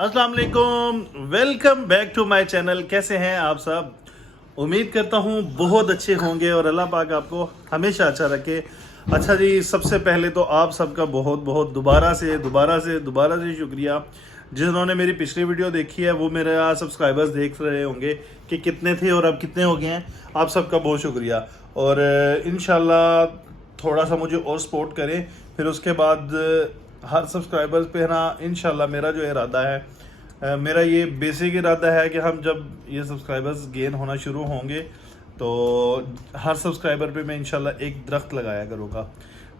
अस्सलाम वालेकुम, welcome back to my channel. कैसे हैं आप सब? उम्मीद करता हूँ बहुत अच्छे होंगे और अल्लाह पाक आपको हमेशा अच्छा रखे। अच्छा जी, सबसे पहले तो आप सबका बहुत बहुत दोबारा से शुक्रिया। जिन्होंने मेरी पिछली वीडियो देखी है वो मेरे सब्सक्राइबर्स देख रहे होंगे कि कितने थे और अब कितने हो गए हैं। आप सबका बहुत शुक्रिया और इंशाल्लाह थोड़ा सा मुझे और सपोर्ट करें। फिर उसके बाद हर सब्सक्राइबर्स पे ना इंशाल्लाह मेरा जो इरादा है, मेरा ये बेसिक इरादा है कि हम जब ये सब्सक्राइबर्स गेन होना शुरू होंगे तो हर सब्सक्राइबर पे मैं इंशाल्लाह एक दरख्त लगाया करूँगा।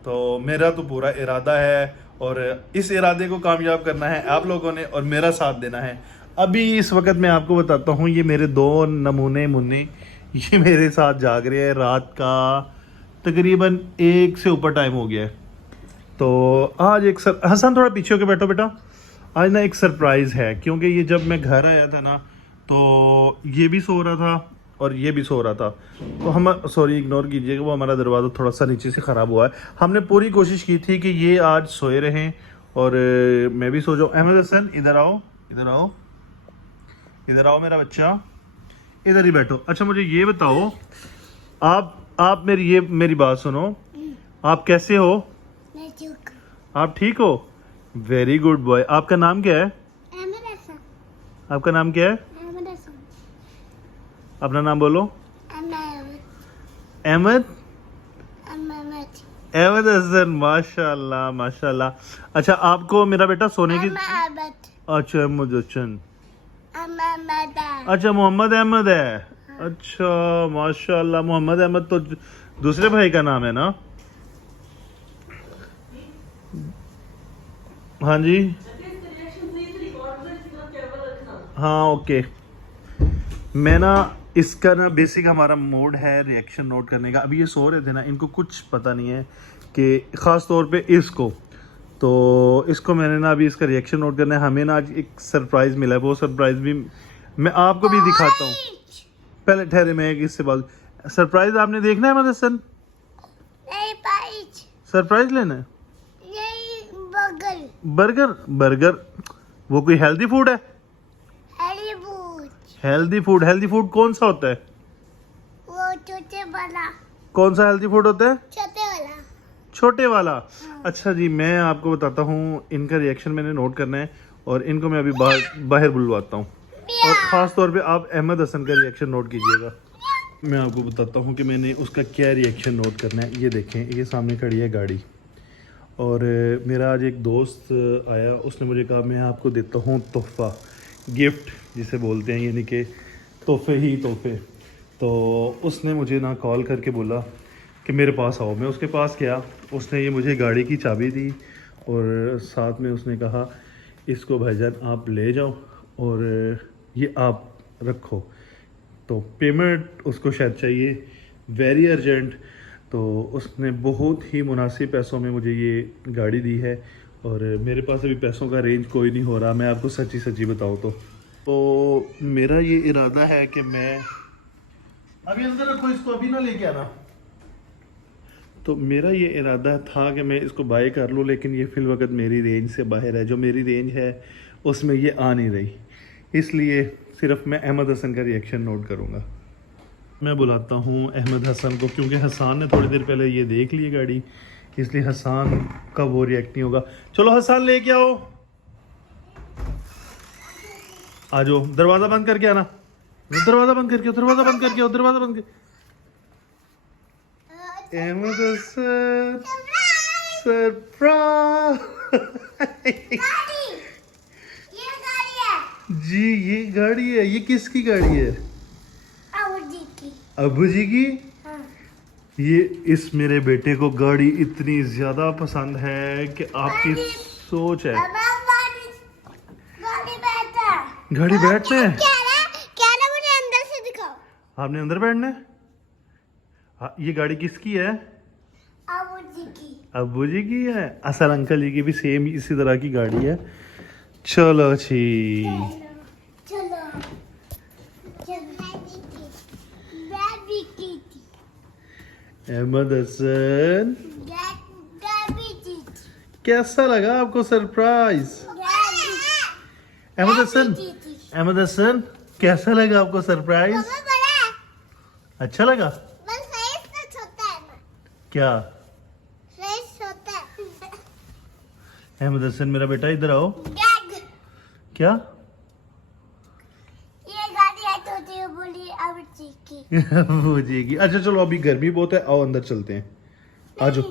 तो मेरा तो पूरा इरादा है और इस इरादे को कामयाब करना है आप लोगों ने और मेरा साथ देना है। अभी इस वक्त मैं आपको बताता हूँ, ये मेरे दो नमूने मुन्ने ये मेरे साथ जाग रहे हैं। रात का तकरीबन 1 से ऊपर टाइम हो गया है। तो आज हसन थोड़ा पीछे होके बैठो बेटा। आज ना एक सरप्राइज़ है, क्योंकि ये जब मैं घर आया था ना तो ये भी सो रहा था और ये भी सो रहा था। तो हम सॉरी इग्नोर कीजिएगा, वो हमारा दरवाज़ा थोड़ा सा नीचे से ख़राब हुआ है। हमने पूरी कोशिश की थी कि ये आज सोए रहें और मैं भी सो जाऊँ। अहमद हसन इधर आओ, इधर आओ, इधर आओ मेरा बच्चा, इधर ही बैठो। अच्छा मुझे ये बताओ, आप मेरी बात सुनो। आप कैसे हो? आप ठीक हो? Very good boy. आपका नाम क्या है? आपका नाम क्या है? अपना नाम बोलो। अहमद अहमद हसन, माशाल्लाह माशाल्लाह। अच्छा आपको मेरा बेटा सोने की अच्छा अहमद हसन, अच्छा मोहम्मद अहमद है। अच्छा माशाल्लाह, मोहम्मद अहमद तो दूसरे भाई का नाम है ना? हाँ जी, हाँ ओके। मैं ना इसका ना बेसिक हमारा मोड है रिएक्शन नोट करने का। अभी ये सो रहे थे ना, इनको कुछ पता नहीं है कि ख़ास तौर पे इसको मैंने ना अभी इसका रिएक्शन नोट करना है। हमें ना आज एक सरप्राइज़ मिला है, वो सरप्राइज़ भी मैं आपको भी दिखाता हूँ। पहले ठहरे, मैं एक इससे बात, सरप्राइज़ आपने देखना है अहमद हसन? सरप्राइज़ लेना है? बर्गर बर्गर वो कोई हेल्दी फूड है? हेल्दी फूड कौन सा होता है? वो छोटे वाला। कौन सा हेल्दी फूड होता है? छोटे वाला। छोटे वाला। अच्छा जी, मैं आपको बताता हूँ, इनका रिएक्शन मैंने नोट करना है और इनको मैं अभी बाहर बुलवाता हूँ। और ख़ास तौर पे आप अहमद हसन का रिएक्शन नोट कीजिएगा। मैं आपको बताता हूँ कि मैंने उसका क्या रिएक्शन नोट करना है। ये देखें, ये सामने खड़ी है गाड़ी और मेरा आज एक दोस्त आया, उसने मुझे कहा मैं आपको देता हूँ तोहफ़ा, गिफ्ट जिसे बोलते हैं, यानी कि तोहफे ही तोहफे। तो उसने मुझे ना कॉल करके बोला कि मेरे पास आओ। मैं उसके पास गया, उसने ये मुझे गाड़ी की चाबी दी और साथ में उसने कहा इसको भाईजान आप ले जाओ और ये आप रखो। तो पेमेंट उसको शायद चाहिए वेरी अर्जेंट, तो उसने बहुत ही मुनासिब पैसों में मुझे ये गाड़ी दी है और मेरे पास अभी पैसों का रेंज कोई नहीं हो रहा। मैं आपको सच्ची बताऊँ तो मेरा ये इरादा है कि मैं अभी अंदर रखो इसको, अभी ना लेके आना। तो मेरा ये इरादा था कि मैं इसको बाय कर लूँ, लेकिन ये फिल वक्त मेरी रेंज से बाहर है। जो मेरी रेंज है उसमें ये आ नहीं रही, इसलिए सिर्फ मैं अहमद हसन का रिएक्शन नोट करूँगा। मैं बुलाता हूँ अहमद हसन को, क्योंकि हसन ने थोड़ी देर पहले ये देख ली गाड़ी, इसलिए हसन का वो रिएक्ट नहीं होगा। चलो हसन लेके आओ, आ जाओ। दरवाज़ा बंद करके आना, दरवाज़ा बंद करके, दरवाज़ा बंद करके, दरवाज़ा बंद करके। अहमद हसन सरप्राइज जी, ये गाड़ी है। ये किसकी गाड़ी है? अबू जी की। हाँ। ये इस मेरे बेटे को गाड़ी इतनी ज्यादा पसंद है कि आपकी सोच है। गाड़ी बैठना है? मुझे अंदर से दिखाओ। आपने अंदर बैठना है? हाँ, ये गाड़ी किसकी है? अबू जी की। अबू जी की है। असल अंकल जी की भी सेम इसी तरह की गाड़ी है। चलो जी, अहमद हसन कैसा लगा आपको सरप्राइज? अहमद हसन, जीती। अहमद हसन, कैसा लगा आपको सरप्राइज? पापा बड़ा है। अच्छा लगा? बस साइज तो छोटा है ना। क्या? साइज छोटा है। अहमद हसन मेरा बेटा इधर आओ। डैड, क्या? ये गाड़ी है तो बोली अब जीती। वो जाएगी। अच्छा चलो अभी गर्मी बहुत है, आओ अंदर चलते हैं। आ जाओ,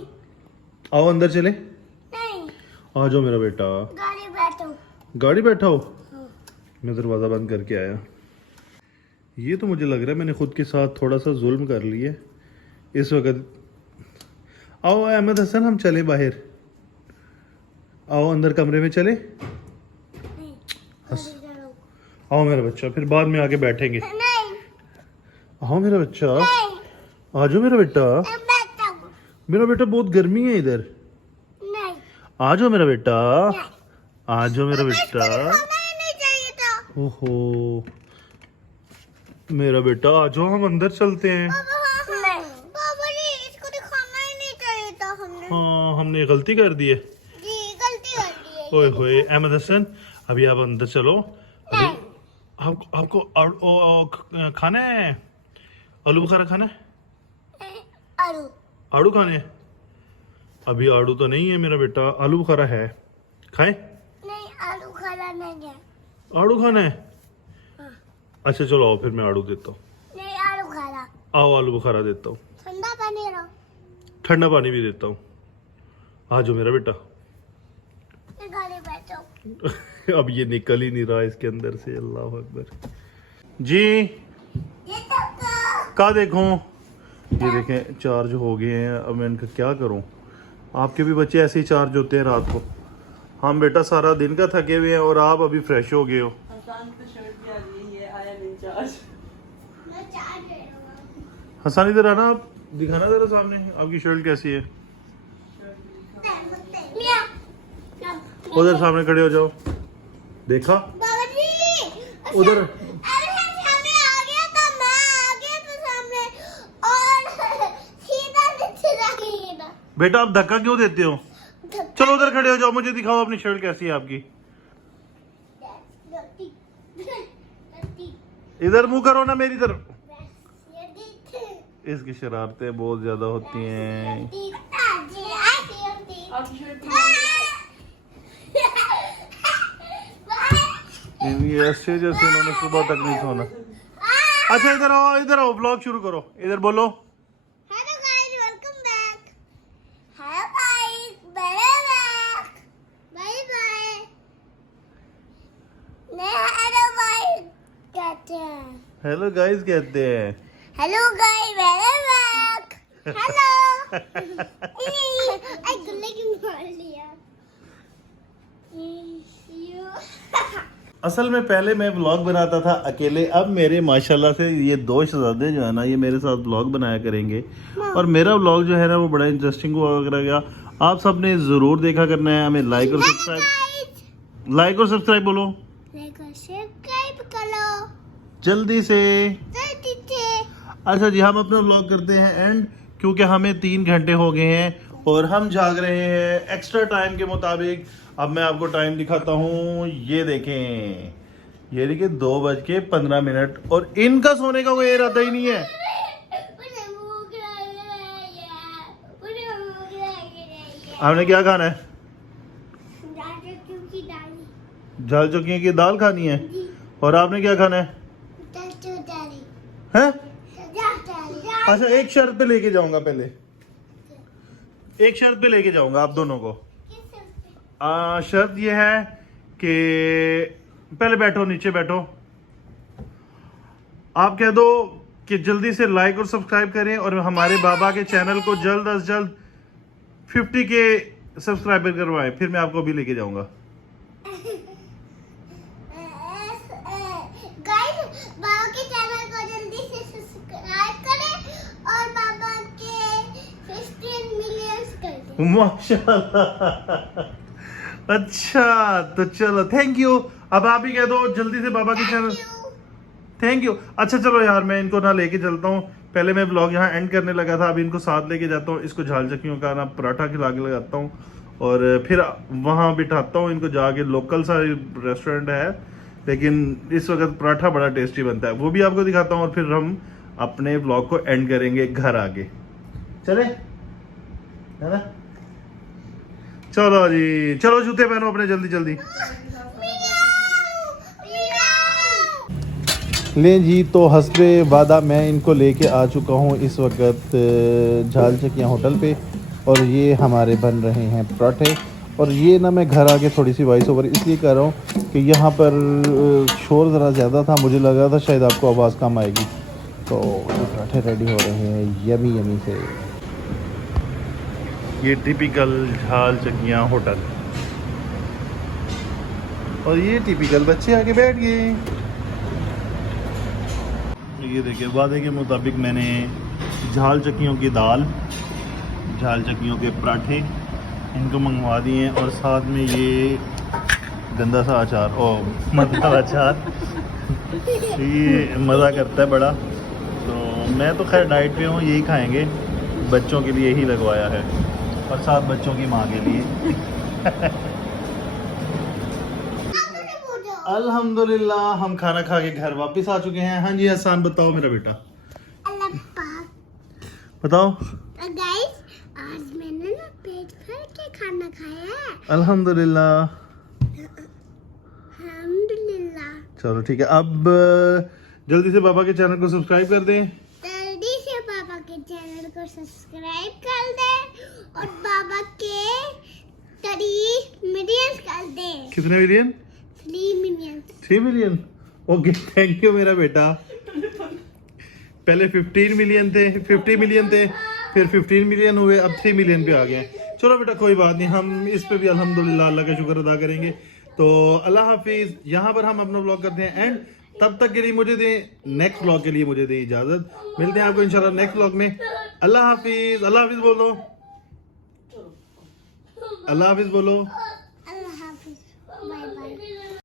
आओ अंदर चले। नहीं, आ जाओ मेरा बेटा। गाड़ी बैठो। गाड़ी बैठा हो। मैं दरवाज़ा बंद करके आया। ये तो मुझे लग रहा है मैंने खुद के साथ थोड़ा सा जुल्म कर लिया इस वक्त। आओ अहमद हसन हम चले बाहर। आओ अंदर कमरे में चले। नहीं, हस- गाड़ी चलो। आओ मेरा बच्चा, फिर बाद में आके बैठेंगे। नहीं, आओ मेरा बच्चा, नहीं, आ जाओ मेरा बेटा। मैं बैठा हूँ। मेरा बेटा बहुत गर्मी है इधर। नहीं, आ जाओ मेरा बेटा, नहीं। आ जाओ मेरा पापा, इसको बेटा। दिखाना ही नहीं चाहिए था। ओहो मेरा बेटा, आ जाओ हम अंदर चलते हैं। नहीं, पापा जी इसको दिखाना ही नहीं चाहिए था हमने। हाँ हमने गलती कर दी है। जी, गलती कर दी है। ओए होए अहमद हसन, अभी आप अंदर चलो। अभी नहीं, आपको खाना है, आलू बुखारा खाना है, आलू। आड़ू खाने हैं? अभी आड़ू तो नहीं है मेरा बेटा, आलू बुखारा है, खाएं? नहीं, आलू खाना नहीं है। आड़ू खाना है? हाँ। अच्छा चलो आओ, फिर मैं आड़ू देता हूँ। नहीं, आलू खाना। आओ आलू बुखारा देता हूँ, ठंडा पानी लो। ठंडा पानी भी देता हूँ। आ जाओ मेरा बेटा। फिर गाड़ी बैठो। अब ये निकल ही नहीं रहा इसके अंदर से। अल्लाह अकबर जी। ये तो का देखूं, ये देखें चार्ज हो गए हैं। अब मैं इनका क्या करूं? आपके भी बच्चे ऐसे ही चार्ज होते हैं रात को। हम बेटा सारा दिन का थके हुए हैं और आप अभी फ्रेश हो गए हो। मैं चार्ज ले लूंगा। हसन इधर आना, आप दिखाना जरा सामने आपकी शर्ट कैसी है। लिया। उधर सामने खड़े हो जाओ, देखा बाबा जी उधर। अरे सामने आ गया था, मैं आ गया था सामने और सीधा नीचे जा गया। बेटा आप धक्का क्यों देते हो? चलो उधर खड़े हो जाओ, मुझे दिखाओ अपनी शर्ट कैसी है आपकी। गलती, गलती, इधर मुंह करो ना मेरी तरफ। गलती, इसकी शरारतें बहुत ज्यादा होती हैं। गलती, जी, ये ऐसे जैसे इन्होंने सुबह तक नहीं सोना। अच्छा इधर आओ ब्लॉग शुरू करो, इधर बोलो। Hello guys, welcome back. Hello guys, back. Bye bye. मैं हेलो गाइस कहते हैं। हेलो गाइस कहते हैं। Hello guys, welcome back. Hello. आई गुल्ले की मार लिया। असल में पहले मैं व्लॉग बनाता था अकेले, अब मेरे माशाल्लाह से ये दो शहजादे जो है ना, ये मेरे साथ व्लॉग बनाया करेंगे और मेरा व्लॉग जो है ना वो बड़ा इंटरेस्टिंग हुआ करेगा। आप सब ने जरूर देखा करना है। हमें लाइक और सब्सक्राइब, लाइक और सब्सक्राइब बोलो, लाइक और सब्सक्राइब करो जल्दी से। जल्दी से। अच्छा जी, हम अपना व्लॉग करते हैं एंड, क्योंकि हमें 3 घंटे हो गए हैं और हम जाग रहे हैं एक्स्ट्रा टाइम के मुताबिक। अब मैं आपको टाइम दिखाता हूँ, ये देखें, ये देखिए 2:15 और इनका सोने का कोई इरादा ही नहीं है। मुझे भूख लग रही है। मुझे भूख लग रही है। आपने क्या खाना है? दाल क्योंकि दाल झाल चुकी की दाल खानी है। जी। और आपने क्या खाना है? दाली हैं? दाली। अच्छा एक शर्त पे लेके जाऊंगा, पहले एक शर्त पे लेके जाऊंगा आप दोनों को। शर्त ये है कि पहले बैठो, नीचे बैठो। आप कह दो कि जल्दी से लाइक और सब्सक्राइब करें और हमारे बाबा के चैनल को जल्द अज जल्द 50 के सब्सक्राइबर करवाएं, फिर मैं आपको भी लेके जाऊंगा। गाइस, बाबा के चैनल को जल्दी से सब्सक्राइब करें और बाबा के 15 मिलियंस कर दें। माशाल्लाह। अच्छा तो चलो, थैंक यू। अब आप ही कह दो जल्दी से बाबा के चैनल। Thank you. अच्छा चलो यार, मैं इनको ना लेके चलता हूँ। पहले मैं ब्लॉग यहाँ एंड करने लगा था, अभी इनको साथ लेके जाता हूँ। इसको झाल चक्कियों का ना पराठा खिला के लगाता हूँ और फिर वहाँ बिठाता हूँ इनको जाके। लोकल सा रेस्टोरेंट है लेकिन इस वक्त पराठा बड़ा टेस्टी बनता है, वो भी आपको दिखाता हूँ और फिर हम अपने व्लॉग को एंड करेंगे घर आके। चले है ना? चलो जी, चलो जूते पहनो अपने जल्दी जल्दी। ले जी, तो हस्बे वादा मैं इनको लेके आ चुका हूँ इस वक्त झाल चकिया होटल पे, और ये हमारे बन रहे हैं पराठे। और ये ना मैं घर आके थोड़ी सी वॉइस ओवर इसलिए कर रहा हूँ कि यहाँ पर शोर ज़रा ज़्यादा था, मुझे लगा था शायद आपको आवाज़ कम आएगी। तो ये पराठे रेडी हो रहे हैं यमी यमी से। ये टिपिकल झाल चकिया होटल, और ये टिपिकल बच्चे आके बैठ गए। ये देखिए, वादे के मुताबिक मैंने झाल चक्कियों की दाल, झाल चक्कियों के पराठे इनको मंगवा दिए हैं, और साथ में ये गंदा सा अचार, ओ मज़ेदार अचार। ये मज़ा करता है बड़ा। तो मैं तो खैर डाइट पे हूँ, यही खाएंगे, बच्चों के लिए ही लगवाया है, और साथ बच्चों की माँ के लिए। अल्हम्दुलिल्लाह हम खाना खा के घर वापस आ चुके हैं। हाँ जी हसन, बताओ मेरा बेटा, बताओ। गाइस, आज मैंने ना पेट भर के खाना खाया है। अल्हम्दुलिल्लाह। अल्हम्दुलिल्लाह। चलो ठीक है, अब जल्दी से पापा के चैनल को सब्सक्राइब कर दें। जल्दी से पापा के चैनल को सब्सक्राइब कर दें, और पापा के 3 मिलियन कर दें। कितने million? 3 million. 3 million. Okay, thank you मेरा बेटा। पहले 15 मिलियन थे, 50 मिलियन थे, फिर 15 मिलियन हुए, अब 3 मिलियन पे आ गए। चलो बेटा कोई बात नहीं, हम इस पे भी अल्हम्दुलिल्लाह अल्लाह का शुक्र अदा करेंगे। तो अल्लाह हाफिज़। यहाँ पर हम अपना व्लॉग करते हैं एंड। तब तक के लिए मुझे दें, नेक्स्ट व्लॉग के लिए मुझे दें इजाज़त। मिलते हैं आपको इंशाल्लाह नेक्स्ट व्लॉग में। अल्लाह हाफिज़। अल्लाह हाफिज़ बोलो, अल्लाह हाफिज़ बोलो।